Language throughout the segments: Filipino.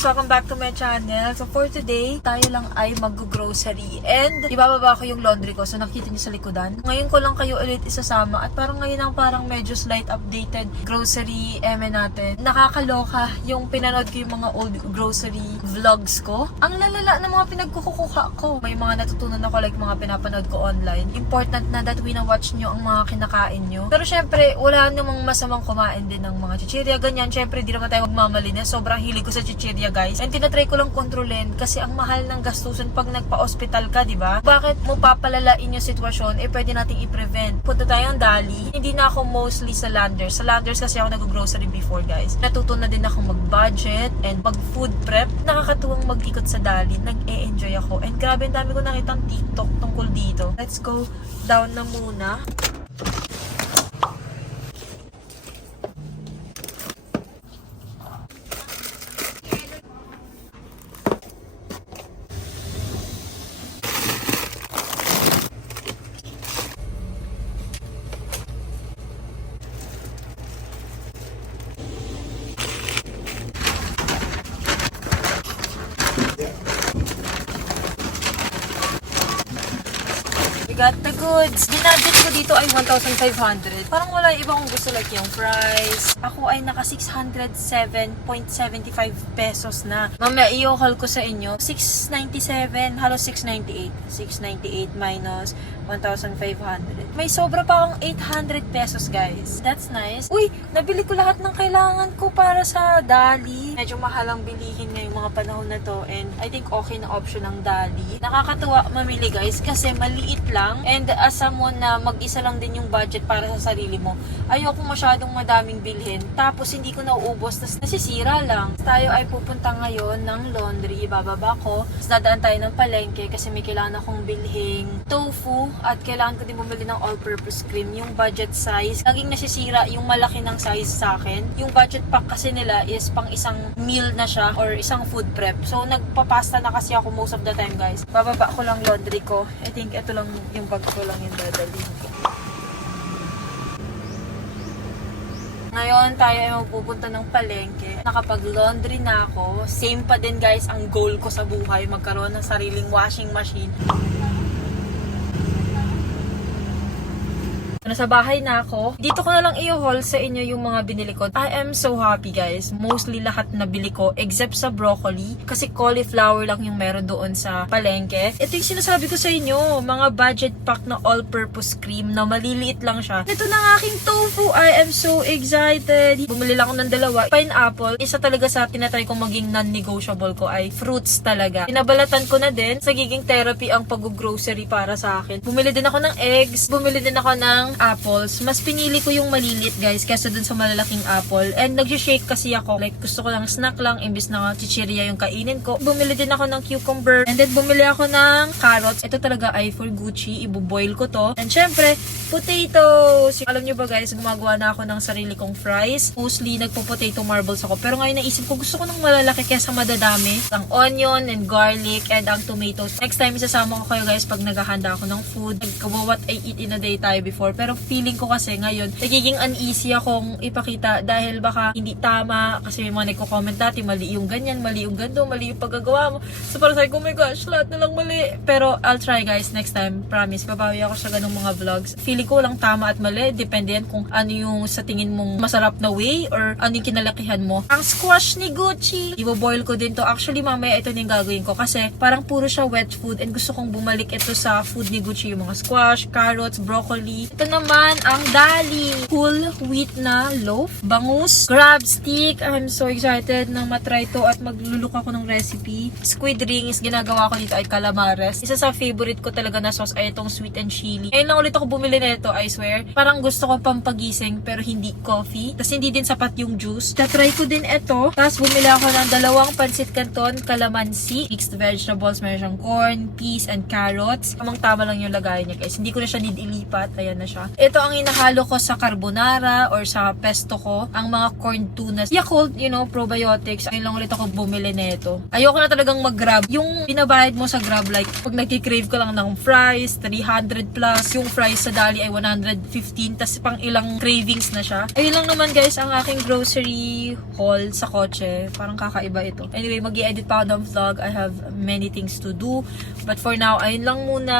guys! Welcome back to my channel. So for today, tayo lang ay mag-grocery and ibababa ko yung laundry ko. So nakita niyo sa likodan. Ngayon ko lang kayo ulit isasama at parang ngayon ang parang medyo slight updated grocery eme natin. Nakakaloka yung pinanood ko yung mga old grocery vlogs ko. Ang lalala ng mga pinagkukuha ko. May mga natutunan ako like mga pinapanood ko online. Important na that wina-watch nyo ang mga kinakain nyo. Pero syempre, wala namang masamang kumain din ng mga chichirya. Ganyan, syempre, di naman tayo magmamalinis. Sobrang hilig ko sa chichirya, guys. And tinatry ko lang kontrolin kasi ang mahal ng gastusin pag nagpa-hospital ka, di ba? Bakit mo papalalain yung sitwasyon? Pwede nating i-prevent. Punta tayo ng Dali. Hindi na ako mostly sa Landers. Sa Landers kasi ako nag-grocery before, guys. Natuto na din ako mag-budget and mag-food prep. Nakakatuwang mag-ikot sa Dali. Nag-e-enjoy ako. And grabe, ang dami ko nakitang TikTok tungkol dito. Let's go down na muna. Got the goods. Binudget ko dito ay 1,500. Parang wala yung ibang gusto like yung fries. Ako ay naka 607.75 pesos na. Mamaya i-haul ko sa inyo. 697, halos 698. 698 minus 1,500. May sobra pa akong 800 pesos, guys. That's nice. Uy, nabili ko lahat ng kailangan ko para sa Dali. Medyo mahal ang bilihin ngayong mga panahon na to and I think okay na option ang Dali. Nakakatuwa mamili, guys, kasi maliit lang. And as someone na mag-isa lang din yung budget para sa sarili mo, ayoko masyadong madaming bilhin. Tapos hindi ko nauubos, tapos nasisira lang. Tayo ay pupunta ngayon ng laundry. Ibababa ko. Tapos dadaan tayo ng palengke kasi may kailangan akong bilhing tofu at kailangan ko din bumili ng all-purpose cream. Yung budget size, laging nasisira yung malaki ng size sa akin. Yung budget pack kasi nila is pang isang meal na siya or isang food prep. So nagpapasta na kasi ako most of the time, guys. Bababa ko lang laundry ko. I think ito lang yung bag ko lang yung dadalhin ko. Ngayon, tayo ay magpupunta ng palengke. Nakapag-laundry na ako. Same pa din, guys, ang goal ko sa buhay. Magkaroon ng sariling washing machine. Nasa bahay na ako. Dito ko na lang i-haul sa inyo yung mga binili ko. I am so happy, guys. Mostly lahat na bili ko except sa broccoli kasi cauliflower lang yung meron doon sa palengke. Ito yung sinasabi ko sa inyo, mga budget pack na all-purpose cream na maliliit lang siya. Ito na ang aking tofu. I am so excited. Bumili lang ako ng dalawa. Pineapple. Isa talaga sa tinatry kong maging non-negotiable ko ay fruits talaga. Pinabalatan ko na din. Sagiging therapy ang pag-grocery para sa akin. Bumili din ako ng eggs. Bumili din ako ng apples. Mas pinili ko yung malilit, guys, kaysa dun sa malalaking apple. And nag-shake kasi ako. Like, gusto ko lang snack lang imbis na chichirya yung kainin ko. Bumili din ako ng cucumber. And then, bumili ako ng carrots. Ito talaga ay for Gucci. Ibo-boil ko to. And syempre, potatoes. Alam nyo ba, guys, gumagawa na ako ng sarili kong fries. Mostly, nagpo-potato marbles ako. Pero ngayon naisip ko, gusto ko ng malalaki kaysa madadami. Ang onion and garlic and ang tomatoes. Next time, isasama ko kayo, guys, pag naghahanda ako ng food. What I eat in a day tayo before. Pero feeling ko kasi ngayon, nagiging uneasy akong ipakita dahil baka hindi tama kasi may mga nagko-comment dati, mali yung ganyan, mali yung ganito, mali yung paggagawa mo. So parang sabi ko, oh my gosh, lahat na lang mali. Pero I'll try, guys, next time. Promise, babawi ako sa ganung mga vlogs. Feeling ko lang tama at mali. Depende yan kung ano yung sa tingin mong masarap na way or ano yung kinalakihan mo. Ang squash ni Gucci, i-boil ko din to. Actually, mamaya ito na yung gagawin ko kasi parang puro siya wet food and gusto kong bumalik ito sa food ni Gucci. Yung mga squash, carrots, broccoli. Ito naman ang Dali whole wheat na loaf, bangus, crab stick. I'm so excited na matry to at magluluk ako ng recipe. Squid rings, ginagawa ko dito ay calamares. Isa sa favorite ko talaga na sauce ay itong sweet and chili. Ngayon lang ulit ako bumili nito, I swear. Parang gusto ko pampagising pero hindi coffee. Tapos hindi din sapat yung juice. Tatry ko din ito. Tapos bumili ako ng dalawang pancit canton, calamansi, mixed vegetables, meron siyang corn, peas, and carrots. Tamang tama lang yung lagay niya, guys. Hindi ko na siya need ilipat. Ayan na siya. siya. Ito ang inahalo ko sa carbonara or sa pesto ko. Ang mga corn tuna. Yakult, probiotics. Ngayon lang ulit ako bumili nito. Ayoko na talagang mag-grab. Yung binabayad mo sa grab, like, pag nagki-crave ka lang ng fries, 300 plus. Yung fries sa Dali ay 115. Tas pang ilang cravings na siya. Ayun lang naman guys, ang aking grocery haul sa kotse. Parang kakaiba ito. Anyway, mag-i-edit pa ako ng vlog. I have many things to do. But for now, ayun lang muna.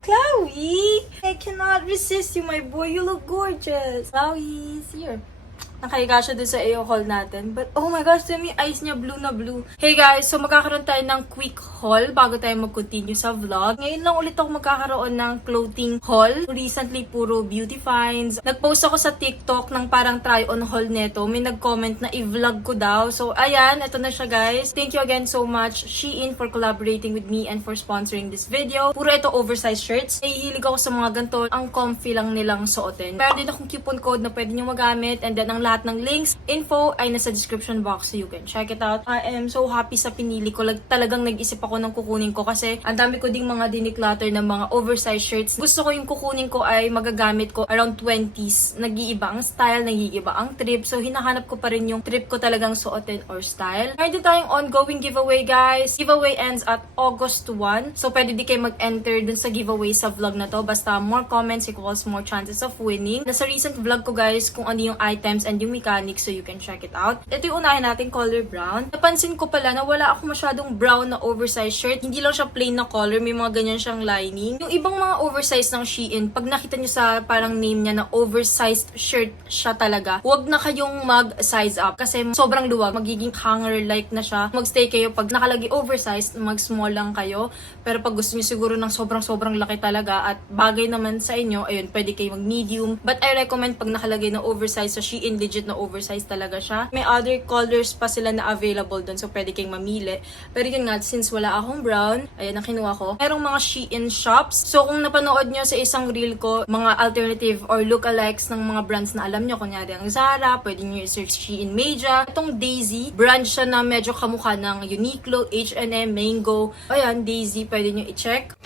Chloe! I cannot resist you, my boy. You look gorgeous. Chloe's here. Nakahiga siya dun sa AO haul natin. But, oh my gosh, yung eyes niya blue na blue. Hey guys, so magkakaroon tayo ng quick haul bago tayo mag-continue sa vlog. Ngayon lang ulit ako magkakaroon ng clothing haul. Recently, puro beauty finds. Nag-post ako sa TikTok ng parang try-on haul neto. May nag-comment na i-vlog ko daw. So, ayan, ito na siya guys. Thank you again so much, Shein, for collaborating with me and for sponsoring this video. Puro ito oversized shirts. Nahihilig ako sa mga ganito. Ang comfy lang nilang suotin. Meron din akong coupon code na pwede nyo magamit. And then, ang lahat ng links, info ay nasa description box so you can check it out. I am so happy sa pinili ko. Talagang nag-isip ako ng kukunin ko kasi ang dami ko ding mga diniclutter ng mga oversized shirts. Gusto ko yung kukunin ko ay magagamit ko around 20s. Nag-iiba ang style, nag-iiba ang trip. So hinahanap ko pa rin yung trip ko talagang suotin or style. Meron din tayong ongoing giveaway guys. Giveaway ends at August 1. So pwede di kayo mag-enter dun sa giveaway sa vlog na to. Basta more comments equals more chances of winning. Nasa recent vlog ko guys kung ano yung items and yung mechanics so you can check it out. Ito yung unahin natin, color brown. Napansin ko pala na wala ako masyadong brown na oversized shirt. Hindi lang siya plain na color, may mga ganyan siyang lining. Yung ibang mga oversized ng Shein, pag nakita nyo sa parang name niya na oversized shirt siya talaga, huwag na kayong mag-size up kasi sobrang luwag. Magiging hanger-like na siya. Magstay kayo pag nakalagay oversized, mag-small lang kayo. Pero pag gusto nyo siguro ng sobrang laki talaga at bagay naman sa inyo, ayun, pwede kayo mag-medium. But I recommend pag nakalagay na oversized sa Shein, legit na oversized talaga siya. May other colors pa sila na available dun, so pwede kayong mamili. Pero yun nga, since wala akong brown, ayan ang kinuha ko. Merong mga Shein shops. So kung napanood nyo sa isang reel ko, mga alternative or lookalikes ng mga brands na alam nyo, kunyari ang Zara, pwede nyo i-search Shein Meja. Itong Daisy, brand siya na medyo kamukha ng Uniqlo, H&M, Mango. Ayan, Daisy, pwede nyo i-check.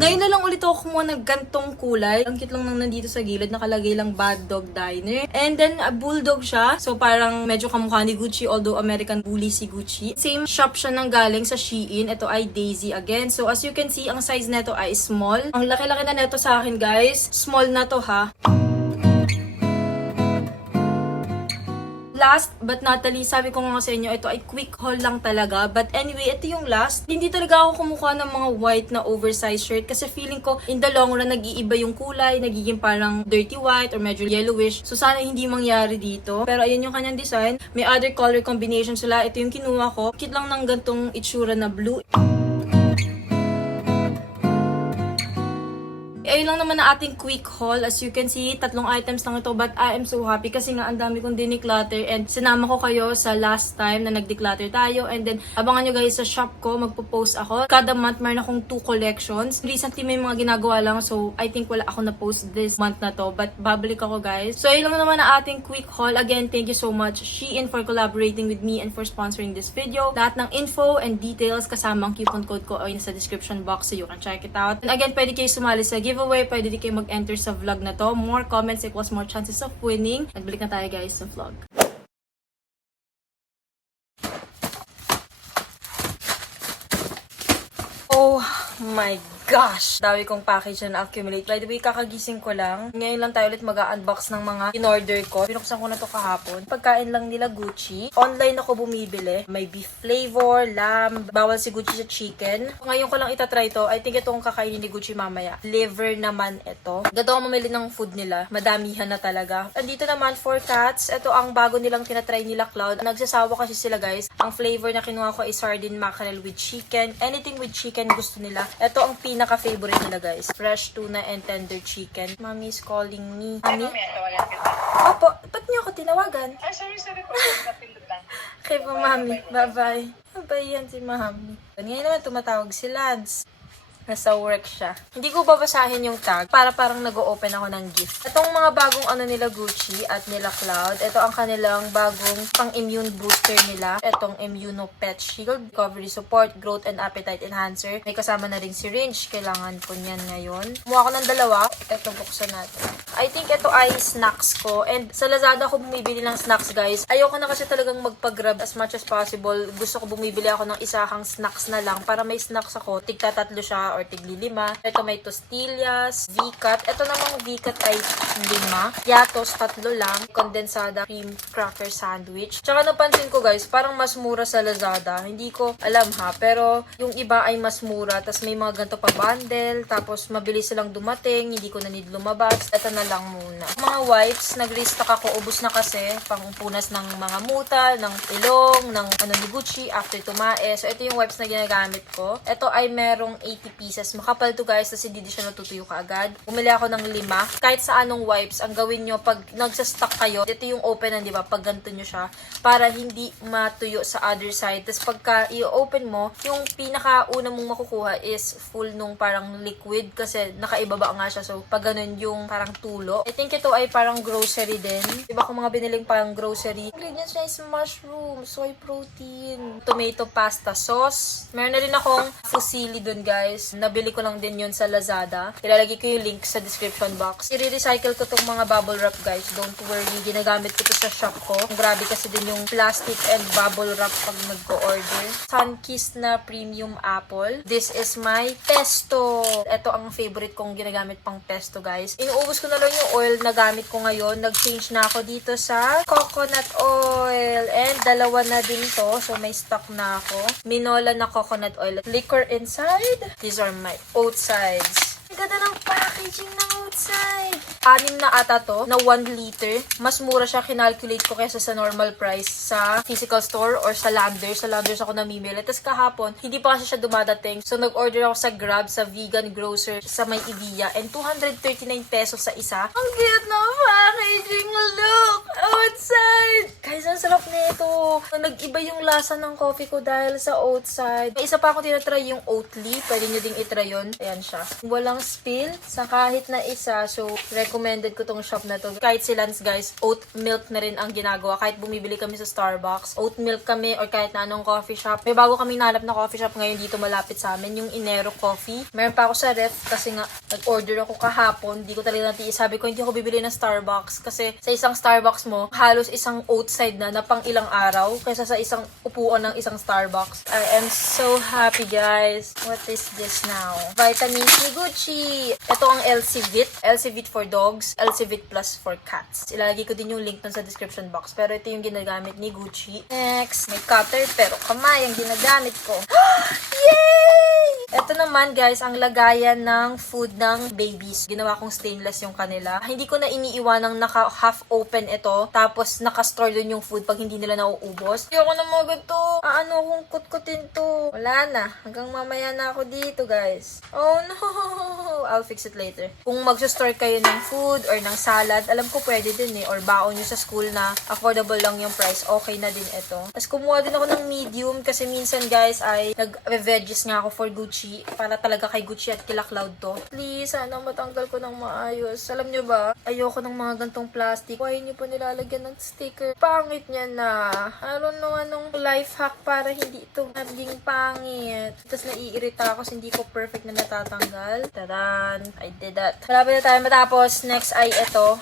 Ngayon na lang ulit ako kumuha ng gantong kulay. Ang cute lang nang nandito sa gilid, nakalagay lang Bad Dog Diner. And then, bulldog siya. So, parang medyo kamukha ni Gucci, although American Bully si Gucci. Same shop siya nang galing sa Shein. Ito ay Daisy again. So, as you can see, ang size neto ay small. Ang laki-laki na neto sa akin, guys. Small na to, ha. Last but not the least, sabi ko nga sa inyo, ito ay quick haul lang talaga. But anyway, ito yung last. Hindi talaga ako kumukuha ng mga white na oversized shirt kasi feeling ko in the long run, nag-iiba yung kulay, nagiging parang dirty white or medyo yellowish. So sana hindi mangyari dito. Pero ayun yung kanyang design. May other color combination sila. Ito yung kinuha ko. Cute lang ng gantong itsura na blue. Ayun lang naman na ating quick haul. As you can see, 3 items lang ito. But I am so happy kasi nga ang dami kong diniclutter. And sinama ko kayo sa last time na nag-declutter tayo. And then, abangan nyo guys sa shop ko. Magpo-post ako. Kada month, meron akong 2 collections. Recently, may mga ginagawa lang. So, I think wala ako na-post this month na to. But, babalik ako guys. So, ayun lang naman na ating quick haul. Again, thank you so much Shein for collaborating with me and for sponsoring this video. Lahat ng info and details kasama ang coupon code ko ay nasa description box so you can check it out. And again, pwede kayo sumali sa giveaway. Pwede din kayo mag-enter sa vlog na to. More comments equals more chances of winning. Nagbalik na tayo guys sa vlog. Oh my gosh! Dami kong package na na-accumulate. By the way, kakagising ko lang. Ngayon lang tayo ulit mag-unbox ng mga in-order ko. Pinuksan ko na to kahapon. Pagkain lang nila Gucci. Online ako bumibili. May beef flavor, lamb, bawal si Gucci sa chicken. Ngayon ko lang itatry to. I think itong kakainin ni Gucci mamaya. Liver naman ito. Gato ako mamili ng food nila. Madamihan na talaga. Andito naman for cats. Ito ang bago nilang tinatry nila Cloud. Nagsasawa kasi sila guys. Ang flavor na kinuha ko is sardine mackerel with chicken. Anything with chicken gusto nila. Ito ang pinaka-favorite nila guys. Fresh tuna and tender chicken. Mommy is calling me. Mommy? Opo, ba't niyo ako tinawagan? Ay, sorry po. Napindot lang. Okay po, Mami. Bye-bye. Bye yan si Mami. Ngayon naman tumatawag si Lance. Nasa work siya. Hindi ko babasahin yung tag para parang nag-open ako ng gift. Itong mga bagong ano nila Gucci at nila Cloud. Ito ang kanilang bagong pang-immune booster nila. Itong Immuno Pet Shield, Recovery Support, Growth and Appetite Enhancer. May kasama na ring syringe. Kailangan ko niyan ngayon. Kumuha ko ng dalawa. Ito buksan natin. I think ito ay snacks ko. And sa Lazada ako bumibili ng snacks guys. Ayoko na kasi talagang magpa-grab as much as possible. Gusto ko bumibili ako ng isahang snacks na lang para may snacks ako. Tigta 3 siya or tigli 5. Ito may tostillas, V-cut. Ito namang V-cut ay 5. Yatos, 3 lang. Kondensada, cream cracker sandwich. Tsaka napansin ko guys, parang mas mura sa Lazada. Hindi ko alam ha, pero yung iba ay mas mura. Tapos may mga ganito pa bundle. Tapos mabilis silang dumating. Hindi ko na need lumabas. Ito na lang muna. Mga wipes, nag-restock ako. Ubus na kasi. Pangpunas ng mga muta, ng ilong, ng ano ni Gucci after tumae. So ito yung wipes na ginagamit ko. Ito ay merong 80 pieces. Makapal to guys, kasi hindi siya natutuyo kaagad. Bumili ako ng 5. Kahit sa anong wipes, ang gawin nyo pag nagsastock kayo, ito yung openan, di ba? Pag ganito nyo siya, para hindi matuyo sa other side. Tapos pagka i-open mo, yung pinakauna mong makukuha is full nung parang liquid kasi nakaibaba nga siya. So pag ganun yung parang tulo. I think ito ay parang grocery din. Diba kung mga biniling parang grocery. Ingredients niya is mushroom, soy protein, tomato pasta sauce. Meron na rin akong fusilli dun guys. Nabili ko lang din yun sa Lazada. Ilalagay ko yung link sa description box. I-recycle ko tong mga bubble wrap guys. Don't worry. Ginagamit ko to sa shop ko. Grabe kasi din yung plastic and bubble wrap pag nagko-order. Sunkissed na premium apple. This is my pesto. Ito ang favorite kong ginagamit pang pesto guys. Inuubos ko na lang yung oil na gamit ko ngayon. Nag-change na ako dito sa coconut oil. And dalawa na din to. So may stock na ako. Minola na coconut oil. Liquor inside. These are my oat sides. Ang ganda ng packaging ng outside. 6 na ata to, na 1 liter. Mas mura siya, kinalculate ko kaysa sa normal price sa physical store or sa Landers. Sa Landers ako namimili. Tapos kahapon, hindi pa kasi siya dumadating. So, nag-order ako sa Grab, sa vegan grocer, sa may Ibiya. And 239 pesos sa isa. Ang cute na packaging. Look! Outside! Guys, ang sarap nito. Nag-iba yung lasa ng coffee ko dahil sa outside. May isa pa ako tinatry yung Oatly. Pwede nyo ding itry yun. Ayan siya. Walang spill sa kahit na isa. So, recommended ko tong shop na to. Kahit si Lance guys, oat milk na rin ang ginagawa. Kahit bumibili kami sa Starbucks, oat milk kami or kahit na anong coffee shop. May bago kami nalap na coffee shop ngayon dito malapit sa amin, yung Inero Coffee. Meron pa ako sa ref kasi nga nag-order ako kahapon. Di ko talaga natiis. Sabi ko hindi ako bibili ng Starbucks kasi sa isang Starbucks mo, halos isang oat side na pang ilang araw kaysa sa isang upuan ng isang Starbucks. I am so happy guys. What is this now? Vitamins ni Gucci. Ito ang LC-Vit. LC-Vit for dogs. LC-Vit Plus for cats. Ilalagay ko din yung link dun sa description box. Pero ito yung ginagamit ni Gucci. Next, may cutter pero kamay ang ginagamit ko. Yay! Ito naman guys, ang lagayan ng food ng babies. Ginawa kong stainless yung kanila. Hindi ko na iniiwanang naka-half open ito. Tapos naka-store dun yung food pag hindi nila nauubos. Ayoko na mga ganito. Ano kung kutkutin to? Wala na. Hanggang mamaya na ako dito guys. Oh no! I'll fix it later. Kung mag-store kayo ng food or ng salad, alam ko pwede din eh. Or baon nyo sa school na affordable lang yung price. Okay na din ito. Tapos kumuha din ako ng medium kasi minsan guys ay nag-veggies nga ako for Gucci. Para talaga kay Gucci at kila Cloud to. Please, sana matanggal ko ng maayos. Alam nyo ba, ayoko ng mga gantong plastic. Why nyo po nilalagyan ng sticker? Pangit niya na. I don't know anong life hack para hindi ito naging pangit. Tapos naiirita ako kasi hindi ko perfect na natatanggal. Tadan! I did that. Malapit na tayo matapos. Next ay ito.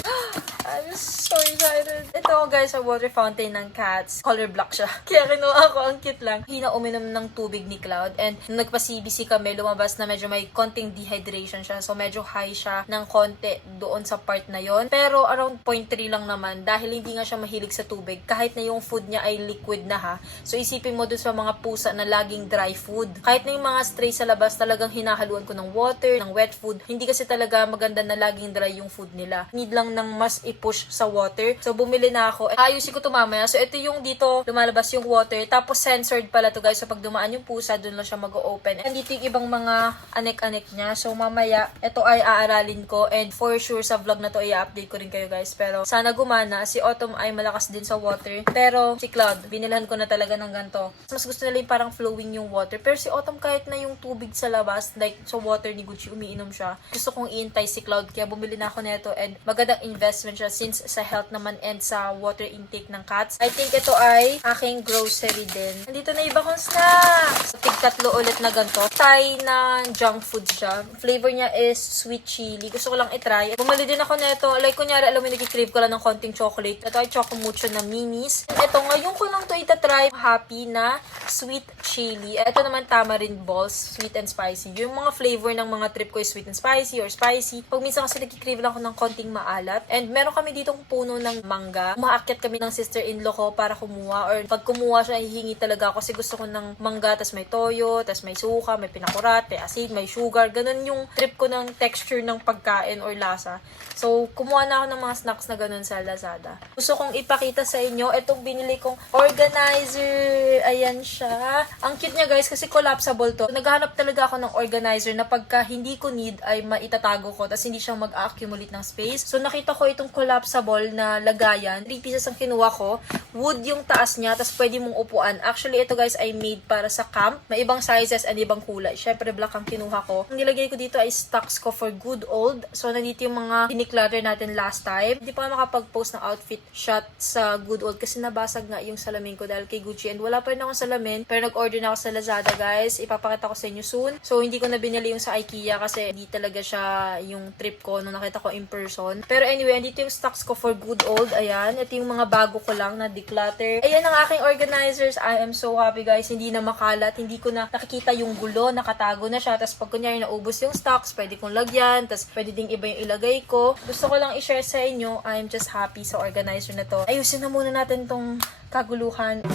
I'm so excited. Ito guys, ang water fountain ng cats. Color black siya. Kaya kinuha ko. Ang cute lang. Hina uminom ng tubig ni Cloud. And nung nagpa-CBC kami, lumabas na medyo may konting dehydration siya. So medyo high siya ng konti doon sa part na yon. Pero around 0.3 lang naman. Dahil hindi nga siya mahilig sa tubig. Kahit na yung food niya ay liquid na ha. So isipin mo doon sa mga pusa na laging dry food. Kahit na yung mga stray sa labas, talagang hinahaluan ko ng water, ng wet food. Hindi kasi talaga maganda na laging dry yung food nila. Need lang ng mas i-push sa water. So, bumili na ako. Ayusin ko ito mamaya. So, ito yung dito lumalabas yung water. Tapos, censored pala to guys. So, pag dumaan yung pusa, dun lang siya mag-open. And dito yung ibang mga anek-anek niya. So, mamaya, ito ay aaralin ko. And for sure, sa vlog na to, i-update ko rin kayo guys. Pero, sana gumana. Si Autumn ay malakas din sa water. Pero, si Cloud, binilhan ko na talaga ng ganito. Mas gusto nila yung parang flowing yung water. Pero si Autumn, kahit na yung tubig sa labas, like sa water ni Gucci, umiinom siya. Gusto kong i-entice si Cloud. Kaya bumili na ako nito. And magandang investment siya since sa health naman and sa water intake ng cats. I think ito ay aking grocery din. Nandito na iba kong snacks. Tig-tatlo ulit na ganito. Thai na junk food siya. Flavor niya is sweet chili. Gusto ko lang i-try. Bumili din ako nito. Like, kunyari, alam mo, nag-crave ko lang ng konting chocolate. Ito ay Chocomucho na minis. And ito, ngayon ko lang to itatry. Happy na sweet chili. Ito naman tamarind balls. Sweet and spicy. Yung mga flavor ng mga trip ko is sweet and spicy or spicy. Pag minsan kasi nag-crave lang ako ng konting maalat. And meron kami ditong puno ng mangga. Umaakyat kami ng sister-in-law ko para kumuha. Or pag kumuha siya, hihingi talaga ako kasi gusto ko ng mangga, tas may toyo, tas may suka, may pinakurat, may asin, may sugar. Ganun yung trip ko ng texture ng pagkain or lasa. So, kumuha na ako ng mga snacks na ganun sa Lazada. Gusto kong ipakita sa inyo, itong binili kong organizer. Ayan siya. Ang cute niya guys kasi collapsible to. Naghahanap talaga ako ng organizer na pagka hindi ko need ay maitatago ko tas hindi siya mag-accumulate ng space. So, nakita ko itong collapsible na lagayan. 3 pieces ang kinuha ko. Wood yung taas niya tas pwede mong upuan. Actually, ito guys ay made para sa camp. May ibang sizes and ibang kulay. Syempre, black ang kinuha ko. Ang nilagay ko dito ay stocks ko for good old. So, nandito yung mga declutter natin last time. Hindi pa makapag-post ng outfit shot sa good old kasi nabasag nga yung salamin ko dahil kay Gucci and wala pa rin akong salamin pero nag-order na ako sa Lazada guys. Ipapakita ko sa inyo soon. So hindi ko na binili yung sa IKEA kasi hindi talaga siya yung trip ko nung nakita ko in person. Pero anyway, andito yung stocks ko for good old. Ayan. Ito yung mga bago ko lang na declutter. Ayan ang aking organizers. I am so happy guys. Hindi na makalat. Hindi ko na nakikita yung gulo. Nakatago na siya. Tapos pag kunyari naubos yung stocks, pwede kong lagyan. Tapos pwede ding iba yung ilagay ko. Gusto ko lang i-share sa inyo, I'm just happy sa organizer na to. Ayusin na muna natin tong kaguluhan.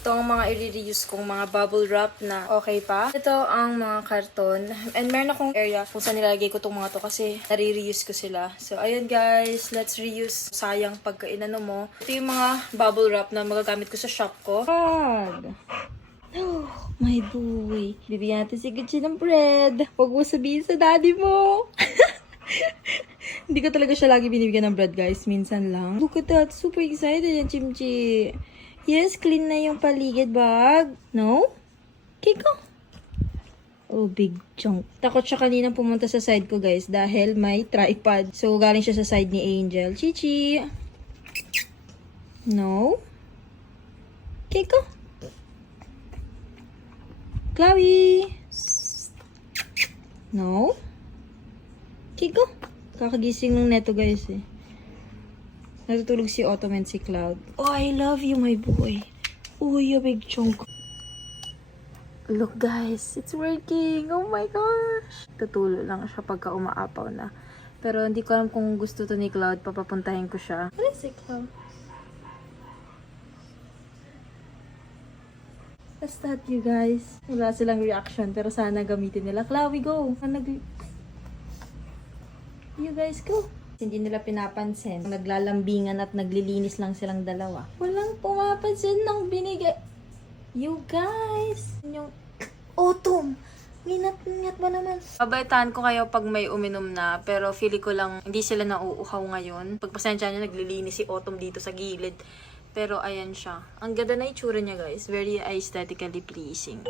Ito ang mga i-reuse kong mga bubble wrap na okay pa. Ito ang mga karton. And meron akong area kung saan nilalagay ko itong mga to kasi nare-reuse ko sila. So, ayun guys. Let's reuse. Sayang pagka inano mo. Ito yung mga bubble wrap na magagamit ko sa shop ko. Oh, my boy. Bibigyan natin si Gucci ng bread. Huwag mo sabihin sa daddy mo. Hindi ko talaga siya lagi binibigyan ng bread, guys. Minsan lang. Look at that. Super excited yan, Chimchi. Yes, clean na yung paligid bag. No? Kiko? Oh, big chunk. Takot siya kanina pumunta sa side ko, guys, dahil may tripod. So, galing siya sa side ni Angel. Chichi? No? Kiko? Chloe? No? Kiko? Kakagising ng neto, guys, eh. Natutulog si Autumn and si Cloud. Oh, I love you, my boy. Oh, you big chunk. Look, guys. It's working. Oh my gosh. Tutulo lang siya pagka umaapaw na. Pero hindi ko alam kung gusto to ni Cloud. Papapuntahin ko siya. What is it, Cloud? What's that, you guys? Wala silang reaction. Pero sana gamitin nila. Chloe, go! You guys, go! Hindi nila pinapansin. Naglalambingan at naglilinis lang silang dalawa. Walang pumapansin ng binigay. You guys! Yung Autumn! Minat-minat ba naman? Babaitaan ko kayo pag may uminom na. Pero feeling ko lang hindi sila nauuhaw ngayon. Pagpasensya niya, naglilinis si Autumn dito sa gilid. Pero ayan siya. Ang ganda na itsura niya, guys. Very aesthetically pleasing.